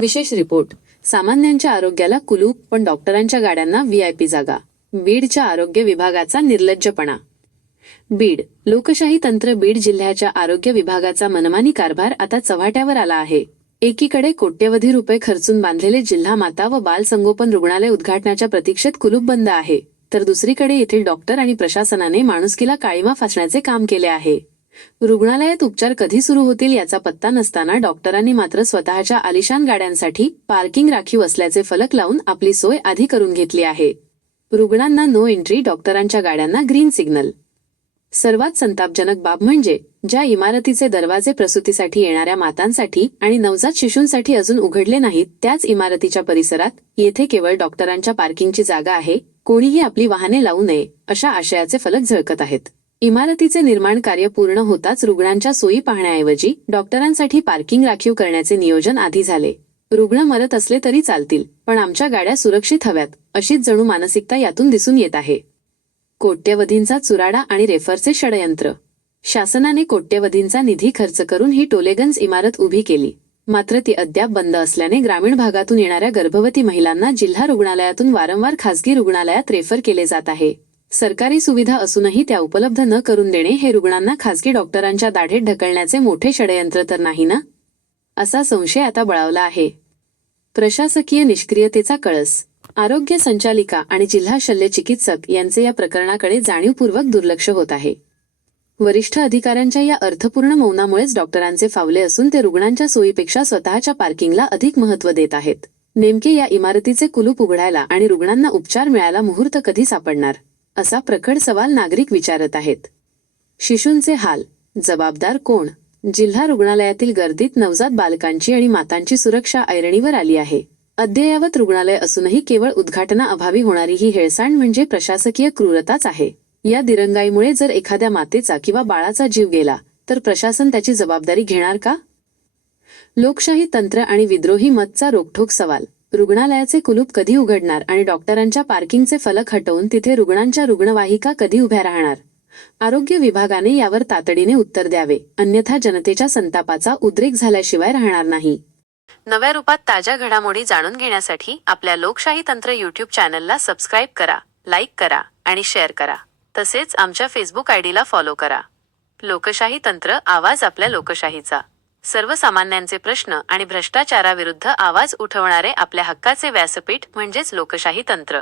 विशेष रिपोर्ट. सामान्यांच्या आरोग्याला कुलूप पण डॉक्टरांच्या गाड्यांना व्हीआयपी जागा. बीडच्या आरोग्य विभागाचा निर्लज्जपणा. बीड. लोकशाही तंत्र बीड जिल्ह्याच्या आरोग्य विभागाचा मनमानी कारभार आता चव्हाट्यावर आला आहे. एकीकडे कोट्यवधी रुपये खर्चून बांधलेले जिल्हा माता व बाल संगोपन रुग्णालय उद्घाटनाच्या प्रतीक्षेत कुलूप बंद आहे. तर दुसरीकडे येथील डॉक्टर आणि प्रशासनाने माणुसकीला काळीमा फासण्याचे काम केले आहे. रुग्णालयात उपचार कधी सुरू होतील याचा पत्ता नसताना डॉक्टरांनी मात्र स्वतःच्या आलिशान गाड्यांसाठी पार्किंग राखीव असल्याचे फलक लावून आपली सोय आधी करून घेतली आहे. रुग्णांना नो एंट्री डॉक्टरांच्या गाड्यांना ग्रीन सिग्नल. सर्वात संतापजनक बाब म्हणजे ज्या इमारतीचे दरवाजे प्रसूतीसाठी येणाऱ्या मातांसाठी आणि नवजात शिशूंसाठी अजून उघडले नाहीत त्याच इमारतीच्या परिसरात येथे केवळ डॉक्टरांच्या पार्किंगची जागा आहे कोणीही आपली वाहने लावू नये अशा आशयाचे फलक झळकत आहेत. इमारतीचे निर्माण कार्य पूर्ण होताच रुग्णांच्या सोयी पाहण्याऐवजी डॉक्टरांसाठी पार्किंग राखीव करण्याचे नियोजन आधी झाले. रुग्ण मरत असले तरी चालतील पण आमच्या गाड्या सुरक्षित हव्यात अशीच जणू मानसिकता यातून दिसून येत आहे. कोट्यवधींचा चुराडा आणि रेफरचे षडयंत्र. शासनाने कोट्यवधींचा निधी खर्च करून ही टोलेगंज इमारत उभी केली. मात्र ती अद्याप बंद असल्याने ग्रामीण भागातून येणाऱ्या गर्भवती महिलांना जिल्हा रुग्णालयातून वारंवार खासगी रुग्णालयात रेफर केले जात आहे. सरकारी सुविधा असूनही त्या उपलब्ध न करून देणे हे रुग्णांना खासगी डॉक्टरांच्या दाढेत ढकलण्याचे मोठे षडयंत्र तर नाही ना? असा संशय आता बळावला आहे. प्रशासकीय निष्क्रियतेचा कळस आरोग्य संचालिका आणि जिल्हा शल्य चिकित्सक यांचे या प्रकरणाकडे जाणीवपूर्वक दुर्लक्ष होत आहे. वरिष्ठ अधिकाऱ्यांच्या या अर्थपूर्ण मौनामुळेच डॉक्टरांचे फावले असून ते रुग्णांच्या सोयीपेक्षा स्वतःच्या पार्किंगला अधिक महत्त्व देत आहेत. नेमके या इमारतीचे कुलूप उघडायला आणि रुग्णांना उपचार मिळायला मुहूर्त कधी सापडणार? असा प्रखड सवाल नागरिक विचारत आहेत. शिशूंचे हाल. जबाबदार कोण? जिल्हा रुग्णालयातील गर्दीत नवजात बालकांची आणि मातांची सुरक्षा ऐरणीवर आली आहे. अद्ययावत रुग्णालय असूनही केवळ उद्घाटना अभावी होणारी ही हेळसांड म्हणजे प्रशासकीय क्रूरताच आहे. या दिरंगाईमुळे जर एखाद्या मातेचा किंवा बाळाचा जीव गेला तर प्रशासन त्याची जबाबदारी घेणार का? लोकशाही तंत्र आणि विद्रोही मतचा रोखठोक सवाल. रुग्णालयाचे कुलूप कधी उघडणार आणि डॉक्टरांच्या पार्किंगचे फलक हटवून तिथे रुग्णांच्या रुग्णवाहिका कधी उभ्या राहणार? आरोग्य विभागाने यावर तातडीने उत्तर द्यावे. अन्यथा जनतेच्या संतापाचा उद्रेक झाल्याशिवाय राहणार नाही. नव्या रूपात ताज्या घडामोडी जाणून घेण्यासाठी आपल्या लोकशाही तंत्र यूट्यूब चॅनलला सबस्क्राईब करा लाईक करा आणि शेअर करा. तसेच आमच्या फेसबुक आयडीला फॉलो करा. लोकशाही तंत्र आवाज आपल्या लोकशाहीचा. सर्वसामान्यांचे प्रश्न आणि भ्रष्टाचाराविरुद्ध आवाज उठवणारे आपल्या हक्काचे व्यासपीठ म्हणजेच लोकशाही तंत्र.